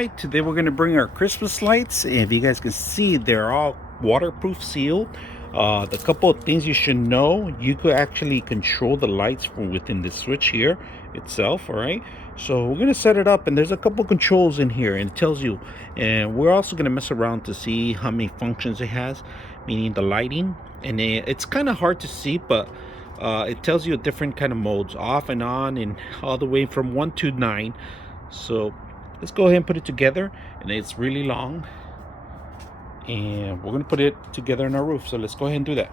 right, today we're going to bring our Christmas lights. And if you guys can see, they're all waterproof sealed. The couple of things you should know: you could actually control the lights from within the switch here itself. All right, so we're going to set it up, and there's a couple controls in here, and it tells you. And we're also going to mess around to see how many functions it has, meaning the lighting. And it's kind of hard to see, but it tells you a different kind of modes, off and on, and all the way from 1 to 9. So let's go ahead and put it together. And it's really long, and we're going to put it together on our roof. So let's go ahead and do that.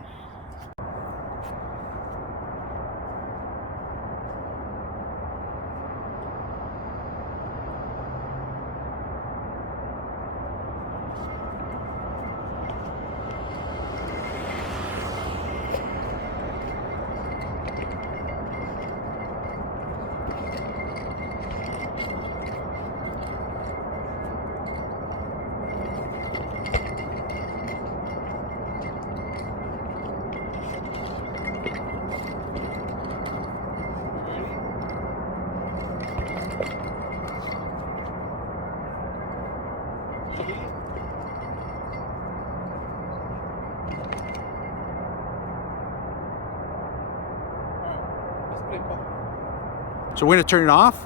So we're going to turn it off.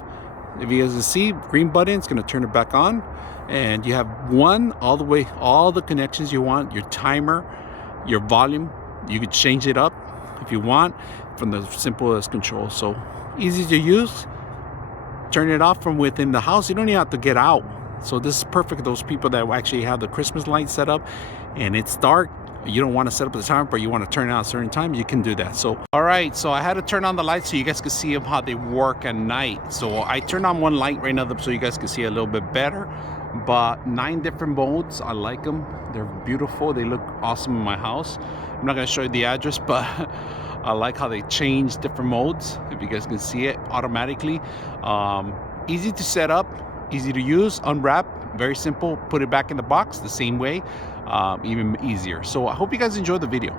If you guys can see, green button, it's going to turn it back on. And you have one all the way, all the connections you want, your timer, your volume. You could change it up if you want from the simplest control. So easy to use. Turn it off from within the house. You don't even have to get out. So this is perfect for those people that actually have the Christmas lights set up and it's dark. You don't want to set up the timer, but you want to turn it on at a certain time, you can do that. So, all right, so I had to turn on the lights so you guys can see how they work at night. So I turned on one light right now so you guys can see a little bit better. But 9 different modes. I like them. They're beautiful. They look awesome in my house. I'm not going to show you the address, but I like how they change different modes. If you guys can see it automatically. Easy to set up, easy to use, unwrap, very simple. Put it back in the box the same way, even easier. So I hope you guys enjoyed the video.